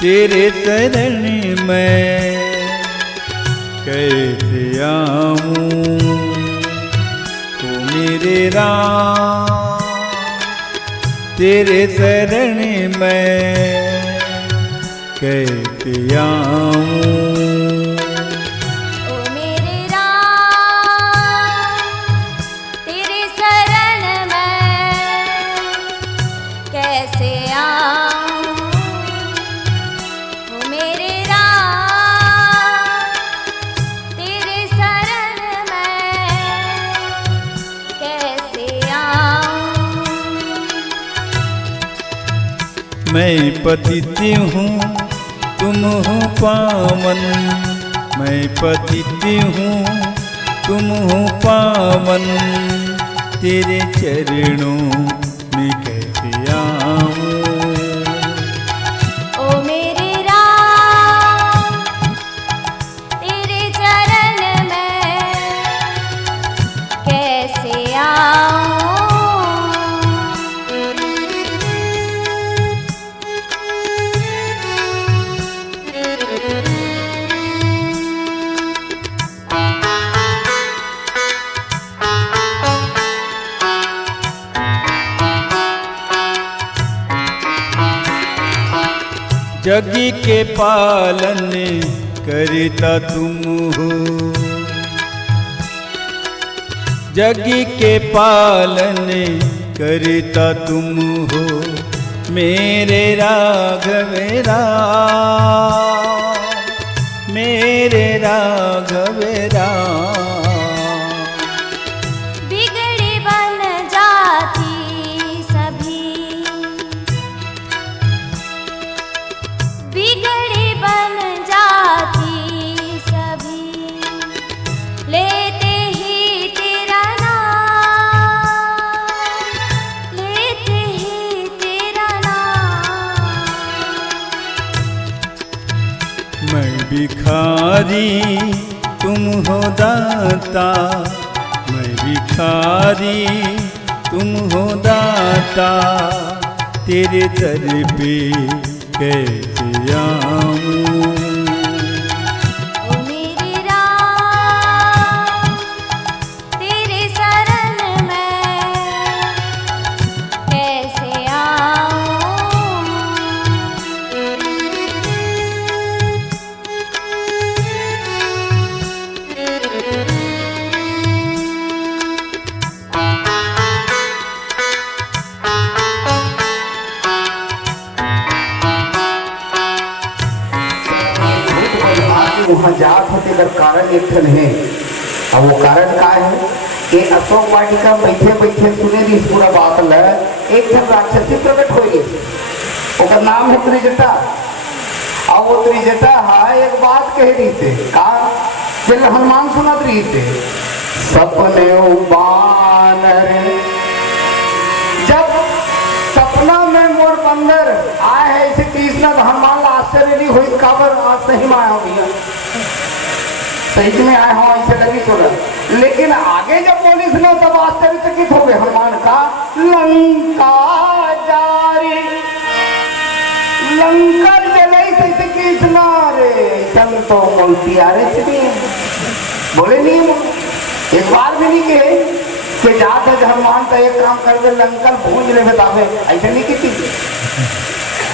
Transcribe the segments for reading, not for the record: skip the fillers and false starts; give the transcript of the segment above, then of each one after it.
तेरे शरण में कैसे आऊं ओ मेरे राम, तेरे शरण में कैसे आऊं ओ मेरे राम, तेरे शरण में कैसे आऊं। ओ मेरे राम, तेरे शरण में कैसे आऊं। मैं पतित हूँ तुम हो पावन, मैं पतित हूँ तुम हो पावन, तेरे चरणों में कैसे आऊं ओ मेरे राम, तेरे चरण में कैसे आऊं। जग के पालन करता तुम हो, जग के पालन करता तुम हो, मेरे राघव राम, मेरे राघव राम। बिगड़ी बन जाती सभी, बिगड़ी बन जाती सभी, लेते ही तेरा नाम, लेते ही तेरा नाम। मैं भिखारी तुम हो दाता, मैं भिखारी तुम हो दाता, तेरे दर पे कैसे आऊं ओ मेरे राम, तेरे शरण में कैसे आऊं। वहाँ जात होते अगर कारण एक ठन है, अब वो कारण का है कि अशोक वाटिका बैठे बैठे सुने दी पूरा बात ल, एक ठन राक्षसी प्रकट हो गई, उसका नाम है त्रिजटा। अब वो त्रिजटा है एक बात कह रही थे का चल हनुमान सुनत रही थे, सपने बानर जब सपना में मोर बंदर आए है इसे कृष्ण हनुमान ला आश्चर्य नहीं हुई, काबर आज सही में आया भैया, सही में आए हो ऐसे लगी थोड़ा, लेकिन आगे जब बोली सुनो तब आश्चर्यचकित हो गए हनुमान का। लंका जारी लंकर जले से कृष्ण रे चल तो बोलती आ रहे बोले नहीं, एक बार भी नहीं कहे कि जात है हनुमान का एक काम कर दे लंकर भूंज ले बतावे, ऐसे नहीं की।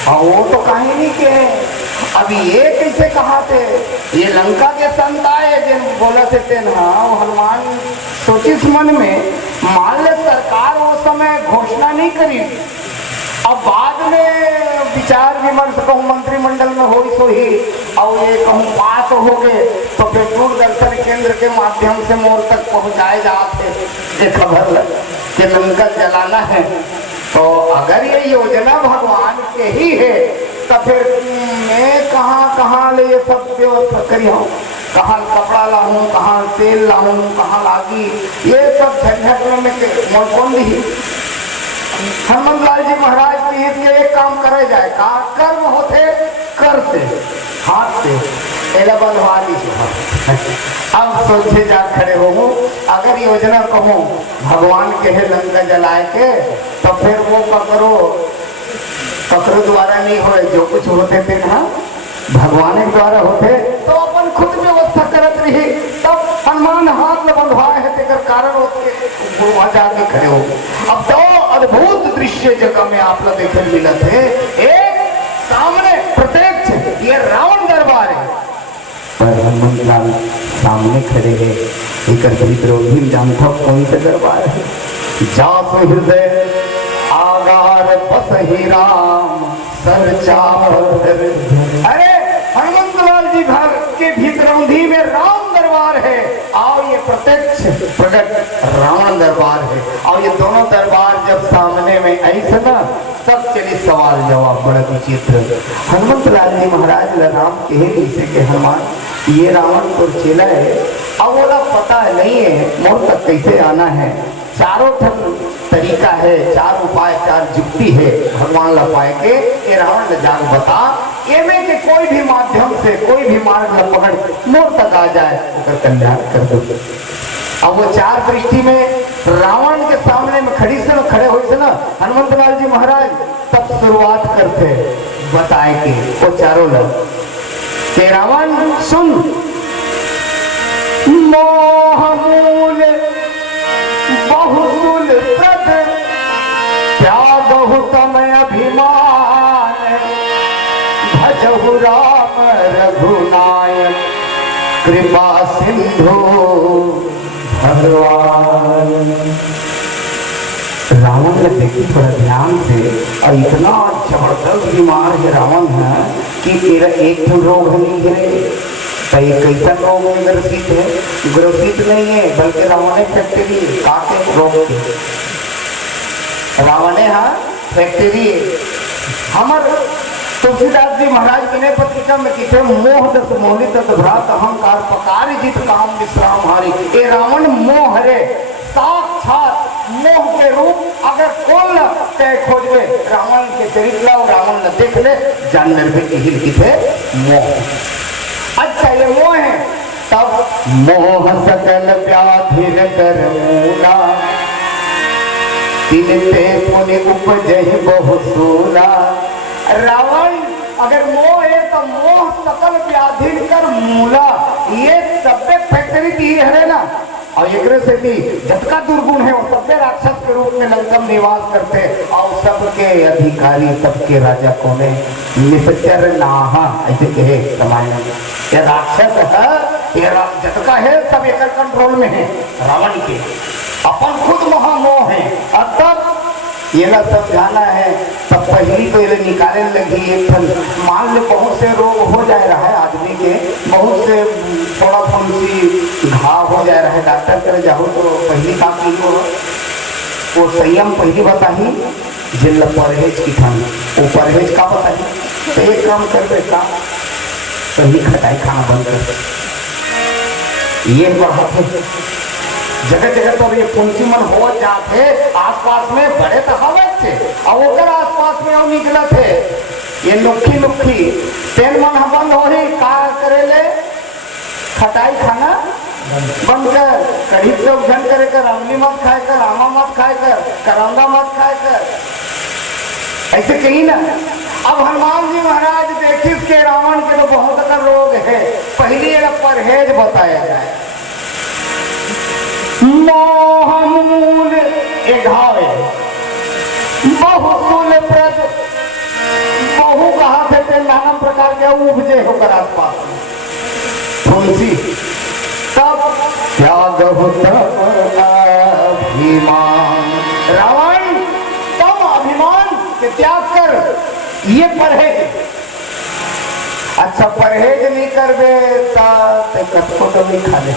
और वो तो कहीं नहीं कहे, अभी ये कैसे कहा थे ये लंका के संत आए जिन बोला थे तेन, हाँ वो हनुमान सोचिस मन में, मान ले सरकार वो समय घोषणा नहीं करी, अब बाद में विचार विमर्श कहूँ मंत्रिमंडल में हो सो ही और ये कहूँ पास हो गए तो फिर दूरदर्शन केंद्र के माध्यम से मोर तक पहुँचाए जाते ये खबर कि लंका जलाना है। तो अगर ये योजना भगवान के ही है तो फिर मैं कहाँ कहाँ ले ये सब व्यवस्था करी हूँ, कहाँ कपड़ा लाऊं, कहाँ तेल लाऊं, कहाँ लागी, ये सब झंझट में मैं कौन दी। हनुमान लाल जी महाराज पीठ के एक काम करे जाए का कर्म होते कर से हाथ से एला बनवा लीजिए। अब सोचे जा खड़े हो अगर योजना कहो भगवान के है लंका जलाए के तो फिर वो करो ककरो द्वारा नहीं हो, जो कुछ होते थे ना भगवान के द्वारा होते, तो अपन खुद व्यवस्था करत रही। तब हनुमान हाथ में बंधवाए है तेकर कारण होते गुरुआ जाके खड़े हो। अब दो अद्भुत दृश्य जगह में आप लोग देखे मिला थे। एक सामने प्रत्यक्ष ये रावण दरबार है, पर हनुमान लाल सामने खड़े है। एक विरोधी जानता कौन सा दरबार है? जास हृदय आगार बस ही राम सर चापर। अरे हनुमंत लाल जी घर के भीतरौंधी में राम दरबार है और ये प्रत्यक्ष प्रकट रावण दरबार है। और ये दोनों दरबार जब सामने में ऐसे ना तब चले सवाल जवाब बड़ा विचित्र। हनुमंत लाल जी महाराज राम कहे जिसे के हनुमान ये रावण तो चेला है, अब वो पता नहीं है मोर तक कैसे आना है। चारों तरीका है, चार उपाय, चार युक्ति है भगवान ला पाए के ये रावण ने जाग बता एमे के कोई भी माध्यम से कोई भी मार्ग ला पकड़ मोर तक आ जाए तो कल्याण कर दो। अब वो चार दृष्टि में रावण के सामने में खड़े हुए थे ना हनुमंत लाल जी महाराज, तब शुरुआत करते बताए के वो चारों लोग के रावण सुन मोह मूल बहुतुल प्रद त्यागहु तम अभिमान भजहु राम रघुनायक कृपा सिंधु भगवान। रावण ने देखी थोड़ा ध्यान से और इतना जबरदस्त बीमार है रावण है कि तेरा एक रोग नहीं है। कैसा रोग में ग्रसित है? ग्रसित नहीं है बल्कि रावण फैक्ट्री काके रोग के रावण फैक्ट्री। हमार तुलसीदास जी महाराज के पत्रिका में किसे मोह दस मोहित भ्रात अहंकार पकार जित काम विश्राम हारी। ये रावण मोह रे साक्षात मोह के रूप अगर खोल तय खोजबे रावण के चरित्र और रावण ने देख ले जानवर भी हिल किसे मोह। अच्छा ये मोह है तब मोह सकल व्याधि कर मूला तिनते पुनि उपजहि बहु सूला। रावण अगर मोह है तो मोह सकल व्याधि कर मूला। ये सभ्य फैक्ट्री दी है ना और एक से भी जतका दुर्गुण है वो सभ्य राक्षस के रूप में लंकम निवास करते और सबके अधिकारी सबके राजा कौन है? निश्चर नाहा ऐसे कहे समाज ये राक्षस है, ये जतका है सब एक कंट्रोल में है रावण के। अपन खुद महामोह है और तब ये ना समझाना है तब पहली तो ये निकालने लगी एक मान ले बहुत से रोग हो जा रहा है आदमी के, बहुत से थोड़ा फुंसी घाव हो जा रहा है डॉक्टर करे जाओ तो पहली काम की वो संयम पहली बताही जिल परहेज की खाना वो परहेज का बताही। तो एक काम कर दे का पहली खटाई खाना बंद कर ये बढ़ाते जगह जगह तो ये फुंसी मन हो जाते आसपास में बड़े तो हवा थे और ओकर आसपास में वो निकला थे ये नुखी नुखी तेल मन बंद हो ही का करे ले खटाई खाना बंद कर कढ़ी से उठन करे कर अमली मत खाए कर आमा मत खाए कर करौंदा मत खाए कर ऐसे कही ना। अब हनुमान जी महाराज देखिए के रावण के तो बहुत का रोग है पहले परहेज बताया जाए। मोह मूल एघावे बहुतुल प्रद बहु कहा थे नाना प्रकार के उपजे होकर आसपास में तुलसी तब त्याग अभिमान। रावण तब अभिमान के त्याग कर ये परहेज। अच्छा परहेज नहीं करबे तो दवाई खा ले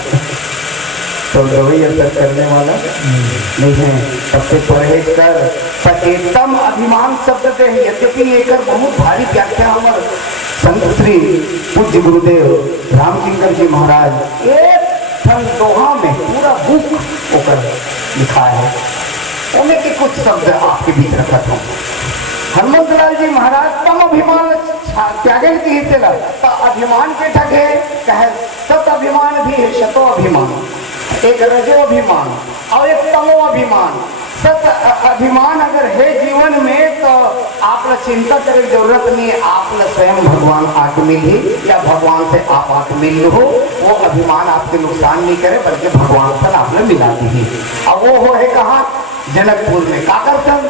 तो दवाई असर करने वाला नहीं है। सबसे परहेज कर सचेतम अभिमान शब्द दे यद्यपि एक बहुत भारी व्याख्या हमारे संत श्री पूज्य गुरुदेव रामकिंकर जी महाराज एक दोहा में पूरा बुक होकर लिखा है उन्हें के कुछ शब्द आपके बीच रखा था। हनुमंत लाल जी महाराज तम अभिमान त्यागन की चला तो अभिमान के ठगे कहे सत अभिमान भी है शतो अभिमान एक रजो अभिमान और एक तमो अभिमान। सत अभिमान अगर है जीवन में तो आपने चिंता करे की जरूरत नहीं है। आपने स्वयं भगवान आके मिली या भगवान से आप आके मिल हो, वो अभिमान आपके नुकसान नहीं करे बल्कि भगवान से आपने मिला दी। अब वो हो है कहाँ? जनकपुर में। का करतन?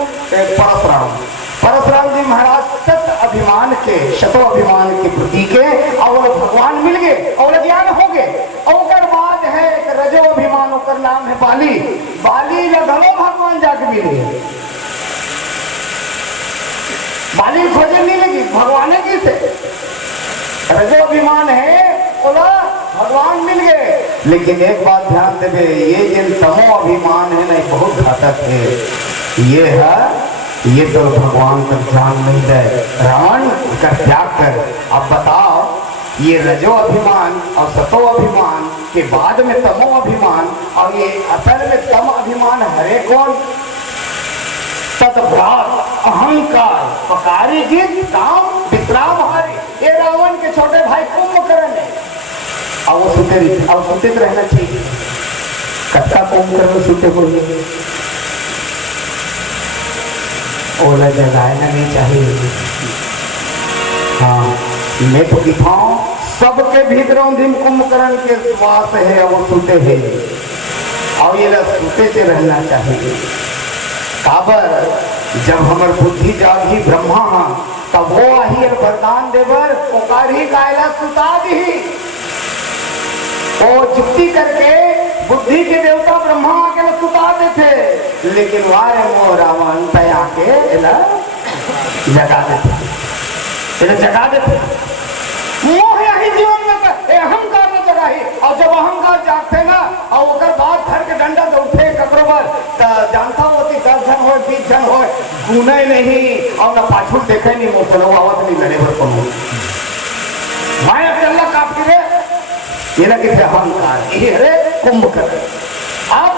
परशुराम जी महाराज सत अभिमान के, शतो अभिमान के प्रतीक है और भगवान मिल गए और ज्ञान हो गए। और बाद है एक रजो अभिमान, ओकर नाम है बाली। बाली लगलो भगवान जाके मिले, बाली खोजे नहीं लगी, भगवान की से रजो अभिमान है बोला भगवान मिल गए। लेकिन एक बात ध्यान देवे, ये जिन तमो अभिमान है ना बहुत घातक है। ये है ये तो भगवान का ध्यान नहीं दे, रावण का त्याग कर। अब बताओ ये रजो अभिमान और सतो अभिमान के बाद में तमो अभिमान, और ये असल में तम अभिमान हरे कौन? तत्भ्रात अहंकार पकारी जीत काम विश्राम हारे। ये रावण के छोटे भाई कुंभकर्ण है। अब वो सुते रहना चाहिए। कच्चा कुंभकर्ण सुते को ओला जगाना नहीं चाहिए। हाँ मैं तो दिखाऊं सबके भीतरों दिन कुंभकर्ण के श्वास है वो सुते है और ये सुते से रहना चाहिए। काबर जब हमार बुद्धि जागी ब्रह्मा तब वो आही वरदान देवर ओकार ही कायला सुता दी। वो जुक्ति करके बुद्धि के देवता ब्रह्मा आके सुताते थे, लेकिन वारे मो रावण तया के जगा देते, जगा देते। मोह यही जीवन में अहंकार में जगा ही। और जब अहंकार जागते ना और ओकर बाद घर के डंडा दौड़ते ककरोबर जानता होती 10 जन हो 20 जन हो गुने नहीं और ना पाछू देखे नहीं मोसलो आवत नहीं लड़े भर को माया चलना काफी रे ये ना किसे अहंकार ये रे कुंभकर्ण। अब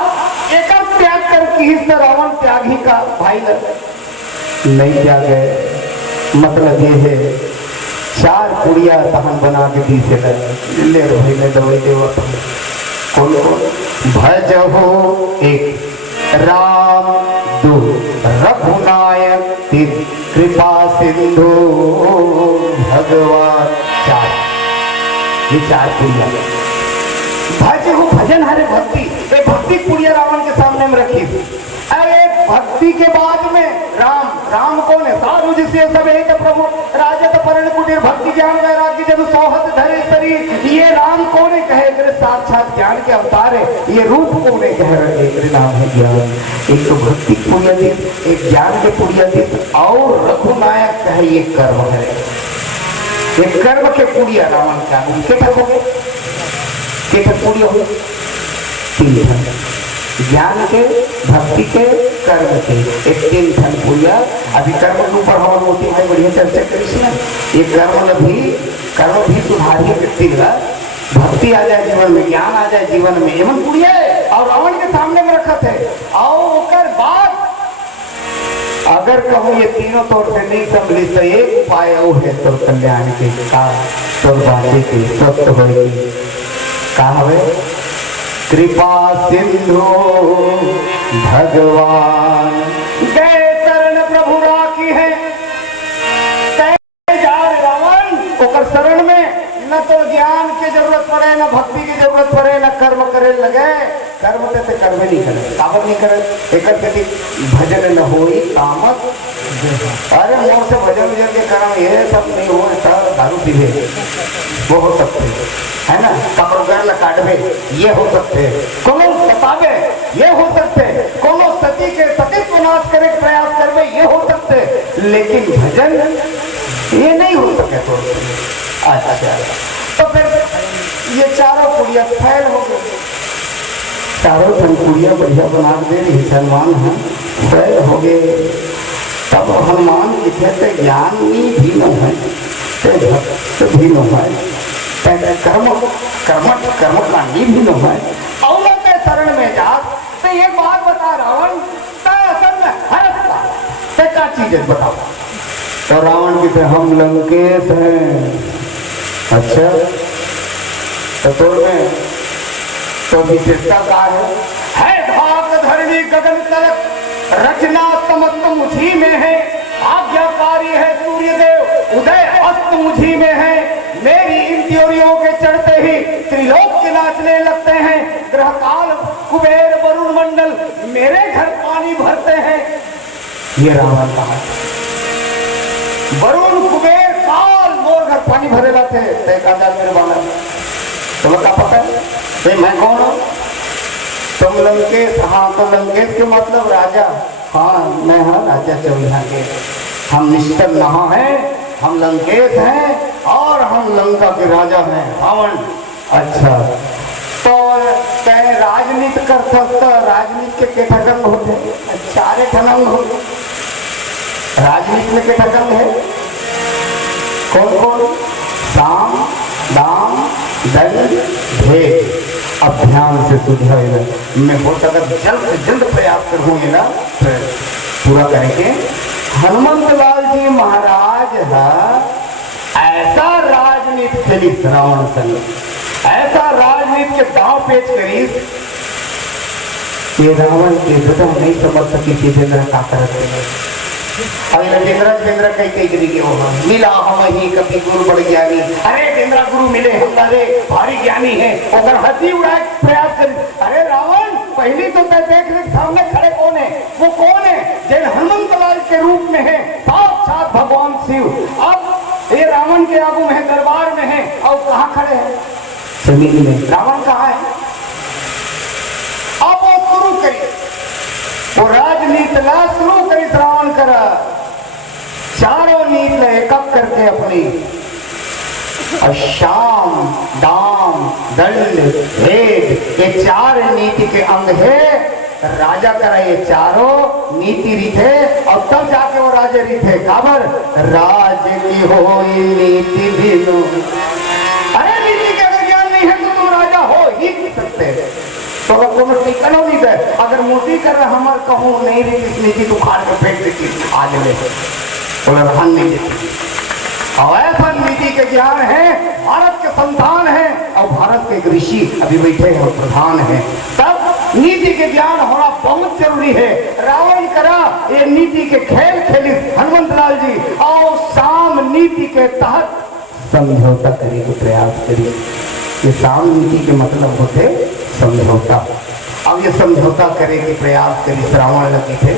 एक त्याग कर की रावण त्यागी का भाई नहीं त्यागे। मतलब ये है 4 पुड़िया तहन बना के दी से ले रही ले दवाई देव कौन कौन भज हो एक राम दो रघुनायक 3 कृपा सिंधु भगवान 4। ये 4 पुड़िया भज हो भजन हरे भक्ति। ये भक्ति पुड़िया रावण के सामने में रखी थी। भक्ति के बाद में राम। राम कौन है? साधु जिसे सब एक प्रभु राजत परण कुटीर भक्ति ज्ञान वैराग्य जब सोहत धरे शरीर। ये राम कौन है? कहे तेरे साक्षात ज्ञान के अवतार है। ये रूप कौन है? कहे एक नाम है ज्ञान। एक तो भक्ति पुण्यतीत, एक ज्ञान के पुण्यतीत और रघुनायक कहे ये कर्म है। ये कर्म के पुड़िया रावण क्या उनके तक हो गए के पुड़िया हो 3 ज्ञान के भक्ति के कर्म के एक 3 धन पुड़िया। अभी कर्म के ऊपर हमारे मोती भाई बढ़िया चर्चा करी ना। ये कर्म भी सुधारिए व्यक्ति का भक्ति आ जाए जीवन में, ज्ञान आ जाए जीवन में, एवं पुड़िया और रावण के सामने में रखा थे। और बाद अगर कहूँ ये तीनों तौर से नहीं संभली तो एक उपाय वो है तो कल्याण के का तो बातें की स्वस्थ होगी कहा कृपा सिंधु भगवान गए शरण प्रभु राखी है। जा रावण ओकर शरण में न तो ज्ञान की जरूरत पड़े, न भक्ति की जरूरत पड़े, न कर्म करे लगे। कर्म से कर्म नहीं करे, कामत नहीं करे। एक भजन न होई कामत। अरे मोर से भजन के कारण ये सब नहीं हो, सब दारू पीवे वो हो सकते है ना। कपड़ गर्ल काटवे ये हो सकते, कोनो सतावे ये हो सकते, कोनो सती के सतीत्व नाश करे प्रयास करवे ये हो सकते, लेकिन भजन ये नहीं हो सके। तो अच्छा तो फिर ये चारों कुड़िया फैल हो गई। चारों कुड़िया बढ़िया बना दे रही हनुमान है फैल हो गए। तब हनुमान की कहते ज्ञानी भी न है, भक्त भी न है, कर्मकांडी भी न है। और के शरण में जा तो एक बात बता रावण असल में हर क्या चीज है बताओ। तो रावण की हम लंकेश हैं। अच्छा तो में तो विशेषता का है धाक धरणी गगन तलक रचना समस्त मुझी में है। आज्ञा प्रलयकारी है सूर्यदेव, उदय अस्त मुझी में है। मेरी इन त्योरियों के चढ़ते ही त्रिलोक के नाचने लगते हैं। ग्रह काल कुबेर वरुण मंडल मेरे घर पानी भरते हैं। ये रावण कहा, वरुण कुबेर काल मोर घर पानी भरे थे। देखा जा मेरे बाला, तुम्हें क्या पता है मैं कौन हूँ? तुम लंकेश? हाँ, तो लंकेश के मतलब राजा। हाँ, मैं हाँ राजा चौहा के। हम निश्चल नहा हैं, हम लंकेश हैं और हम लंका के राजा हैं, रावण। अच्छा, तो कहीं राजनीति कर सकता? राजनीति के ठगंग होते, चारे ठगंग होते। राजनीति में के ठगंग है कौन कौन? साम, दाम, दंड, भेद। अब ध्यान से सुझाएगा, मैं हो सका जल्द से जल्द प्रयास करूंगी ना पूरा करेंगे। हनुमंत लाल जी महाराज ऐसा राजनीति खेली रावण संग, ऐसा राजनीति के दांव पेच करी, ये रावण के बेटा नहीं समझ सकी कि देंद्र का करते हैं। देंद्र कई तरीके होगा, मिला हम ही कभी गुरु बड़ ज्ञानी। अरे देंद्रा गुरु मिले हमारे भारी ज्ञानी है, अगर हंसी उड़ाए प्रयास कर। अरे रावण, पहली तो मैं देख रहे सामने खड़े कौन है? वो कौन है? जैन हनुमंत लाल के रूप में है, साक्षात भगवान शिव। अब ये रावण के आगू में है, दरबार में है, और कहाँ खड़े हैं? जमीन में। रावण कहाँ है? अब वो शुरू करिए, वो राजनीति ला शुरू करी रावण करा। चारों नीति एक करके अपनी, और शाम, दाम, दंड, भेद, ये चार नीति के अंग है। राजा करा ये चारों नीति रीत है, और तब जाके वो राजा रीत है। काबर राज की हो नीति बिनु। अरे नीति के अगर ज्ञान नहीं है तो तुम राजा हो ही नहीं सकते। तो अगर टीका नहीं है, अगर मोटी कर रहा हमार कहूँ नहीं रही इस नीति तो खाड़ के फेंक देती आज ले रहन नहीं देती। और ऐसा नीति के ज्ञान है, भारत के संतान है, और भारत के एक ऋषि अभी बैठे हैं और प्रधान है। तब नीति के ज्ञान होना बहुत जरूरी है। रावण करा ये नीति के खेल खेली हनुमंत लाल जी, और साम नीति के तहत समझौता करने के प्रयास करिए। ये साम नीति के मतलब होते समझौता। अब ये समझौता करे के प्रयास करी रावण लगे थे।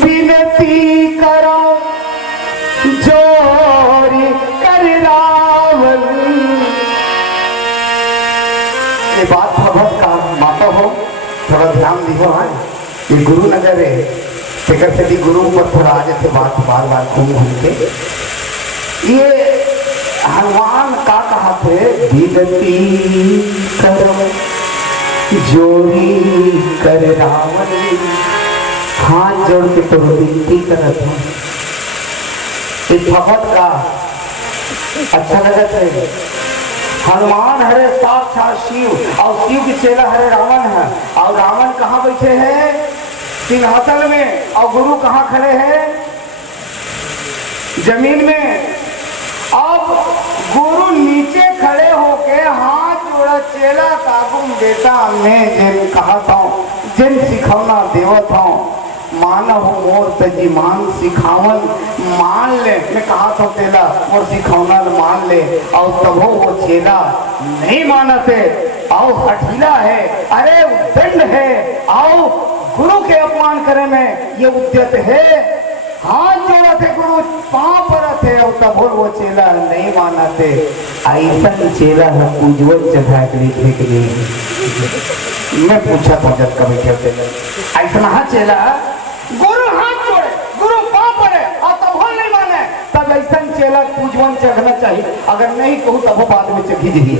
विनती करो जोरी कर रावण, ये बात भगवत का माता हो, थोड़ा ध्यान दियो। हाँ, ये गुरु नगर है, फिकर से गुरु पर थोड़ा आ जाते बात बार बार घूम घूम के। ये हनुमान का कहा थे, विनती करो जोरी कर रावण, हाथ जोड़ के तो विनती करत हूँ। इस भगवत का अच्छा लगत है। हनुमान हरे साक्षात शिव, और शिव की चेला हरे रावण है। और रावण कहाँ बैठे हैं? सिंहासन में। और गुरु कहाँ खड़े हैं? जमीन में। अब गुरु नीचे खड़े होके हाथ जोड़ा, चेला कागुम बेटा मैं जिन कहा था, जिन सिखौना देवत हूँ, मानव मोर तजी मान सिखावन, मान ले। मैं कहा था चेला मोर सिखौना मान ले, और तब वो चेला नहीं मानते, और हठीला है, अरे उद्दंड है, और गुरु के अपमान करे में ये उद्यत है। हाथ जोड़ा थे गुरु, पांव पर थे, और तब वो चेला नहीं मानते। ऐसा चेला है पूजवत चढ़ा के लिखे के लिए। मैं पूछा था जब कभी कहते ऐसा हाँ चेला गुरु हाथ जोड़े, गुरु पांव पड़े, और तब वो नहीं माने, तब ऐसा चेला पूजवन चढ़ना चाहिए। अगर नहीं कहूँ तब वो बाद में चढ़ी दीजिए।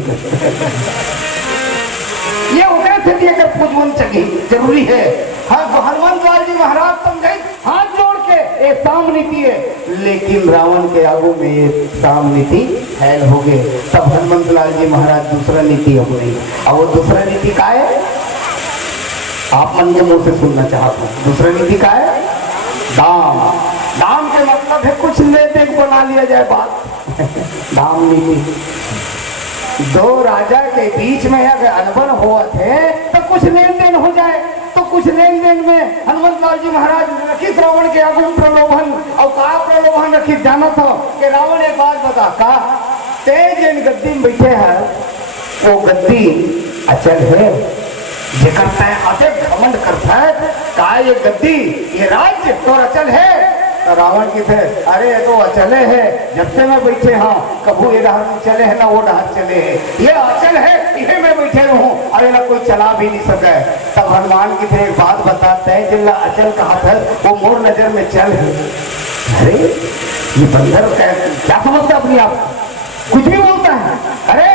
ये उन्हें से दिए कर पूजवन चढ़ी जरूरी है। हाँ, हनुमंत लाल जी महाराज समझे हाथ जोड़ के ये साम नीति है। लेकिन रावण के आगू में ये साम नीति फैल हो गए। तब हनुमंत लाल जी महाराज दूसरा नीति अपनी, और वो दूसरा नीति का है, आप मन के मुंह से सुनना चाहता हूँ। दूसरा नीति का है दाम। दाम के मतलब है कुछ ले दे बना लिया जाए बात। दाम नीति दो राजा के बीच में अगर अनबन हुआ थे तो कुछ लेन देन हो जाए। तो कुछ लेन देन में हनुमत लाल जी महाराज रखित रावण के आगू प्रलोभन और का प्रलोभन रखित जाना था कि रावण एक बात बता का तेज इन गद्दी में बैठे हैं वो गद्दी अचल है ये करता है अधिक घमंड करता है का ये गद्दी ये राज्य तो अचल है। तो रावण की थे अरे ये तो अचले है जब से मैं बैठे हाँ कभू ये डहर में चले है ना वो डहर चले है ये अचल है ये मैं बैठे रहूं अरे ना कोई चला भी नहीं सके। तब हनुमान की थे एक बात बताते हैं जिला अचल कहा था वो मोर नजर में चल है। अरे ये बंदर क्या समझता अपने आप कुछ भी बोलता है। अरे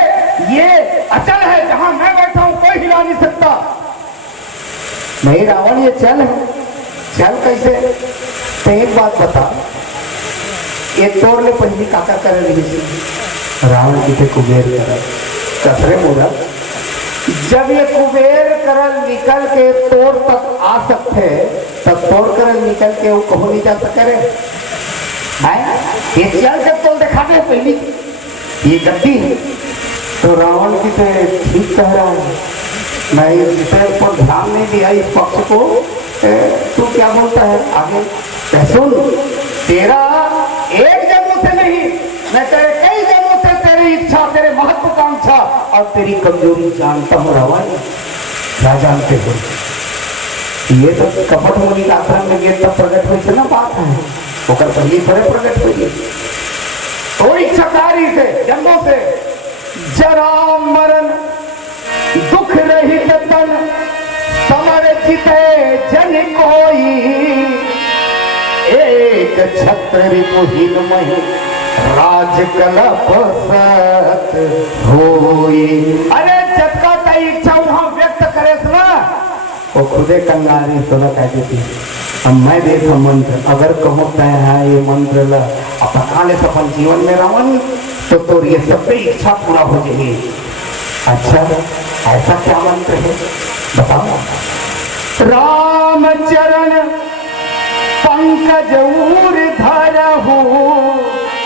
ये अचल है जहां मैं बैठा हूं कोई हिला नहीं सकता। नहीं रावण ये चल है चल कैसे तो एक बात बता ये तोड़ ले पहली काका कर रही थी रावण की थे कुबेर करल कसरे बोला जब ये कुबेर करल निकल के तोड़ तक आ सकते तब तोड़ करल निकल के वो कहो नहीं जा सके रे ये चल से तोड़ दिखा दे पहली ये गद्दी है। तो रावण की तो ठीक कह रहा है मैं इस विषय पर ध्यान नहीं दिया इस पक्ष को तू क्या बोलता है आगे सुन तेरा एक जन्म से नहीं मैं तेरे कई जन्मों से तेरी इच्छा तेरे महत्वाकांक्षा और तेरी कमजोरी जानता हूँ रावण क्या जानते हो ये तो कपट मुनि का आश्रम में गए तब प्रकट हुई ना बात है होकर पहले थोड़े प्रकट हुई तो इच्छाकारी से जन्मों से जरा मरण दुख रहित तन समर जिते जन कोई एक छत्र रिपुहीन मही राज कलप सत होई। अरे जब का इच्छा वहां व्यक्त करे ना वो खुदे कंगारी सोना कहती थी अब मैं देखा मंत्र अगर कहो है ये मंत्र ला अपना ले सफल जीवन में रावण तो ये सब पे इच्छा पूरा हो जाएगी। अच्छा ऐसा क्या मंत्र है बताओ। राम चरण पंकज ऊर धरहु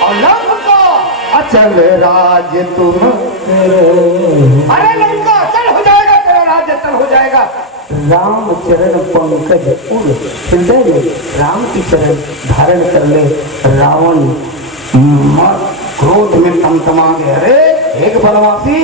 और लंका अचल राज तुम। अरे लंका अचल हो जाएगा तेरा राज अचल हो जाएगा। राम चरण पंकज उर हृदय में राम की चरण धारण कर ले रावण क्रोध में तमतमा गए। अरे एक बनवासी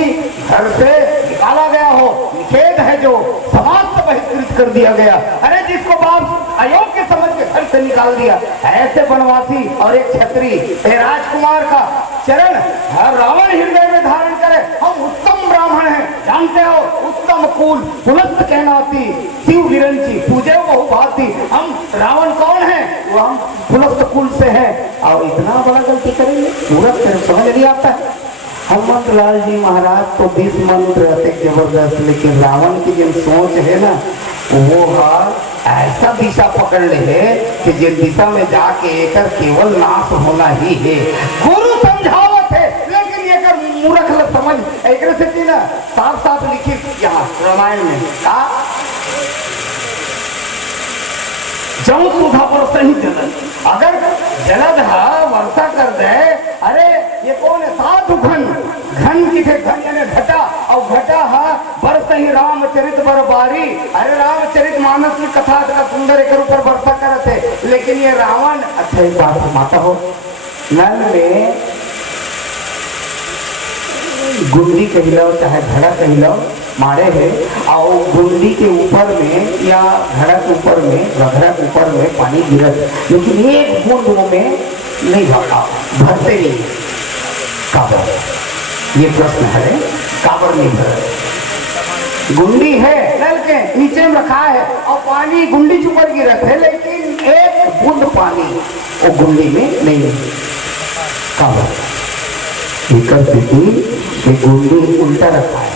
घर से निकाला गया हो निषेध है जो समाज से बहिष्कृत कर दिया गया। अरे जिसको बाप अयोग्य समझ के घर से निकाल दिया ऐसे बनवासी और एक क्षत्रिय राजकुमार का चरण हर रावण हृदय में धारण करे। हम उत्तम ब्राह्मण हैं जानते हो उत्तम कुल पुलस्त कहनाती शिव विरंची पूजे बहु भाती। हम रावण कौन है वो हम पुलस्त कुल से हैं और इतना बड़ा गलती करेंगे पूरा समझ नहीं आता है। हनुमत लाल जी महाराज तो 20 मंत्र रहते जबरदस्त लेकिन रावण की जो सोच है ना वो ऐसा दिशा पकड़ ले है कि जिस दिशा में जाके एक केवल नाश होना ही है। गुरु समझावत है लेकिन ये कर मूर्ख समझ एक से ना साफ साफ लिखित यहाँ रामायण में का जब सुधा पर सही जलन अगर जलद वर्षा कर दे। अरे ये कौन है साधु घन घन की थे घन यानी घटा और घटा बरस ही रामचरित बरबारी। अरे रामचरित मानस की कथा का सुंदर एक ऊपर वर्षा करते लेकिन ये रावण अच्छा एक बात माता हो नल में गुंडी कहलाओ चाहे घड़ा कहलाओ मारे है और गुंडी के ऊपर में या घड़ा के ऊपर में घड़ा के ऊपर में पानी गिरत लेकिन एक बूंद में नहीं भरता भरते नहीं काबर ये प्रश्न है काबर नहीं भर गुंडी है नल के नीचे में रखा है और पानी गुंडी के ऊपर गिरत है लेकिन एक बूंद पानी वो गुंडी में नहीं काबर ये गुंडी उल्टा रखा है।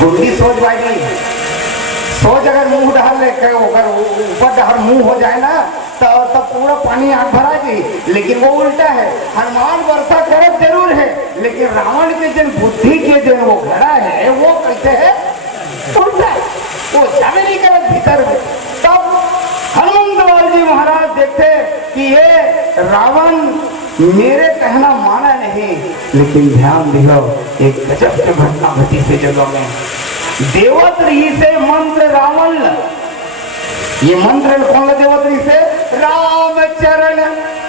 गुंडी सोच भाई सोच अगर मुंह डाल ले अगर ऊपर डहर मुंह हो जाए ना तो पूरा पानी आग भरा जी लेकिन वो उल्टा है। हनुमान वर्षा करत जरूर है लेकिन रावण के जिन बुद्धि के जो वो घड़ा है वो कैसे है उल्टा वो जाने नहीं करत भीतर में। तब हनुमंत लाल जी महाराज देखते कि ये रावण मेरे कहना माना नहीं लेकिन ध्यान दियो एक गजब के घटना घटी से जगह में देवत रही से मंत्र रावण ल। ये मंत्र कौन ला देवत रही से? राम चरण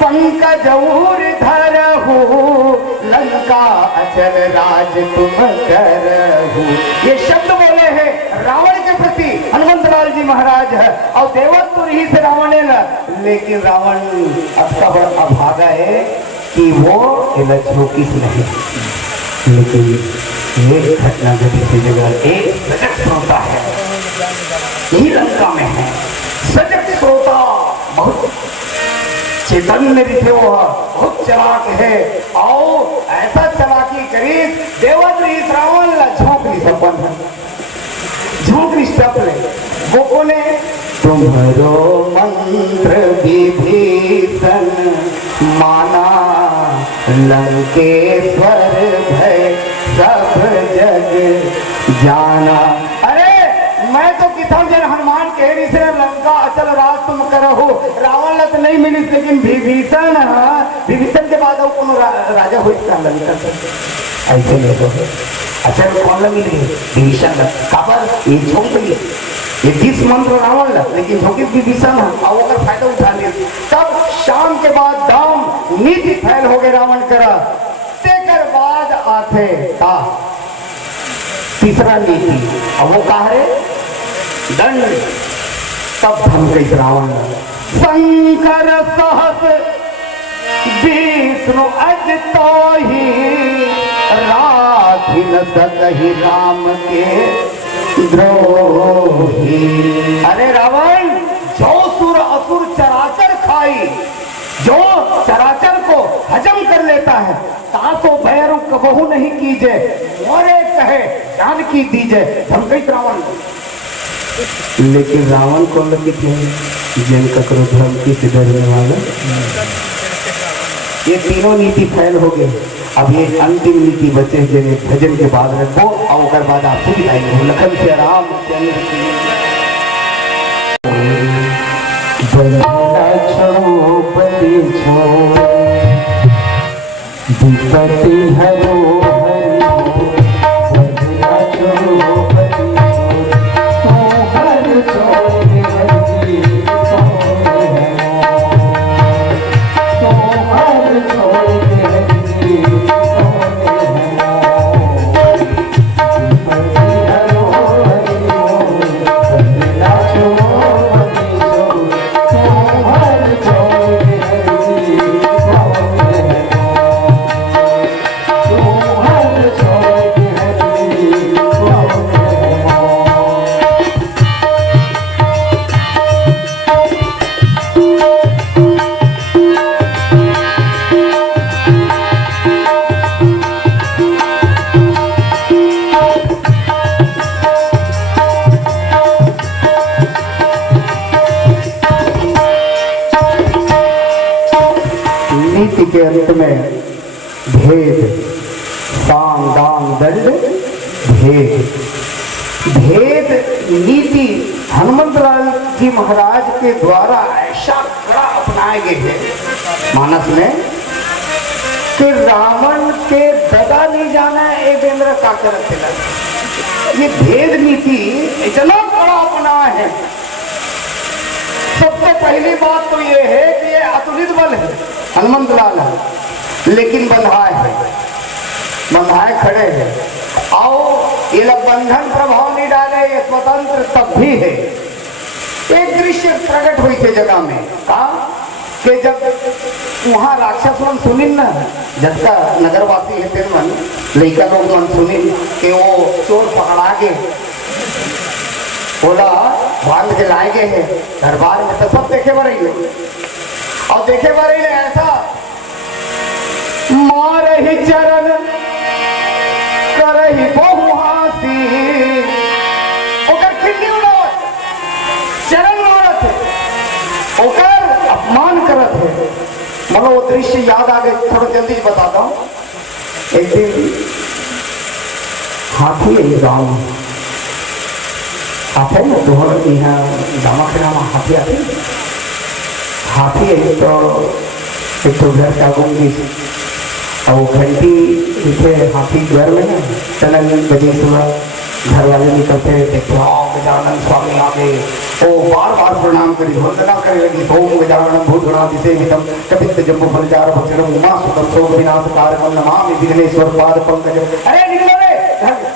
पंकज धरहु लंका अचल राज तुम करहु। ये शब्द बोले हैं रावण के प्रति हनुमंत लाल जी महाराज है। और देवत तो रही से रावण है, लेकिन रावण अब अभागा है कि वो झोंकी से नहीं। लेकिन ये घटना घटी से जगह एक सजग श्रोता है, यही लंका में है। सजग श्रोता बहुत चैतन्य थे, वो बहुत चलाक है। और ऐसा चलाकी करी देवत रावण ला झोंकली सपन झोंकली स्टपले गोपो ने तुम्हारो मंत्र विभीषण माना लंकेश्वर भय सब जग जाना। अरे मैं तो किसान जन हनुमान कहरी से लंका अचल राज तुम करहु। रावण लत नहीं मिली, लेकिन विभीषण विभीषण के बाद कोनो राजा हो ऐसे नहीं तो अचल कौन लगी विभीषण खबर ये झोंक लिए ये 20 मंत्र रावण ला, लेकिन झोंकी विभीषण और वो फायदा उठा लिया। तब शाम के बाद दाम नीति फैल हो गए रावण करा। तेकर बाद आते था तीसरा नीति, अब वो कहा रे दंड। तब धमके रावण शंकर सहस विष्णु अज तो ही राखी न सकहि राम के द्रोही। अरे रावण जो सुर असुर चराचर खाई, जो चराचर को हजम कर लेता है, तासो भैरव कबहू नहीं कीजे, मोरे कहे जान की दीजे। धमकई रावण। लेकिन रावण को लगी थे जन ककरो धमकी से डरने वाला। ये तीनों नीति फैल हो गए। अब ये अंतिम नीति बचे जिन्हें भजन के बाद रखो और उसके बाद आपसे दिखाएंगे। लखन से राम के अंत में भेद साम दाम दंड भेद भेद नीति हनुमंत लाल जी महाराज के द्वारा ऐसा कड़ा अपनाए गए हैं मानस में कि रावण के दगा नहीं जाना है देवेंद्र का करत। ये भेद नीति इतना कड़ा अपना है। सबसे पहली बात तो ये है कि ये अतुलित बल है हनुमंत लाल है, लेकिन बंधाए खड़े हैं और ये लोग बंधन प्रभाव नहीं डाले, ये स्वतंत्र तब भी है। एक दृश्य प्रकट हुई थे जगह में कहा कि जब वहां राक्षस मन सुनिन न जबका नगरवासी है तेरे मन लड़का लोग मन सुनिन कि वो चोर पकड़ा के बोला बांध के लाए गए हैं दरबार में, तो सब देखे बड़े और देखे बारे ऐसा मार ही चरण कर ही बहुहासी ओकर खिल्ली उड़ावत चरण मारत है ओकर अपमान करत है। मतलब वो दृश्य याद आ गए, थोड़ा जल्दी से बताता हूँ। एक दिन हाथी है गाँव में आते ना तो यहाँ दामा के नाम हाथी आते हाथी है तो एक तो घर का गुंगी और वो घंटी इसे हाथी घर में ना टनल बजे सुबह घर वाले निकलते रहते गजानन स्वामी आगे ओ बार बार प्रणाम करी वंदना करे लगी ओम गजानन भूतगणाधि हितम कपित जम्बो फलचार भक्षणम उमा सुतम शोक विनाश कारकम नमामि विघ्नेश्वर पाद पंकज। अरे निकलो रे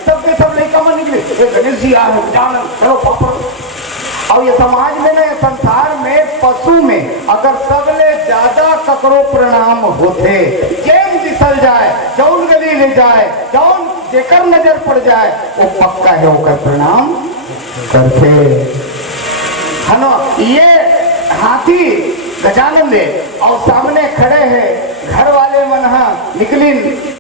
सबके सब लड़का मन निकले गणेश जी आ रहे गजानन करो पापड़। और ये समाज में ना ये संसार में पशु में अगर सबले ज्यादा ककरो प्रणाम होते केम दिसल जाए जौन गली ले जाए जौन जेकर नजर पड़ जाए वो पक्का है होकर प्रणाम करते है ना। ये हाथी गजानन दे और सामने खड़े हैं घर वाले मन निकली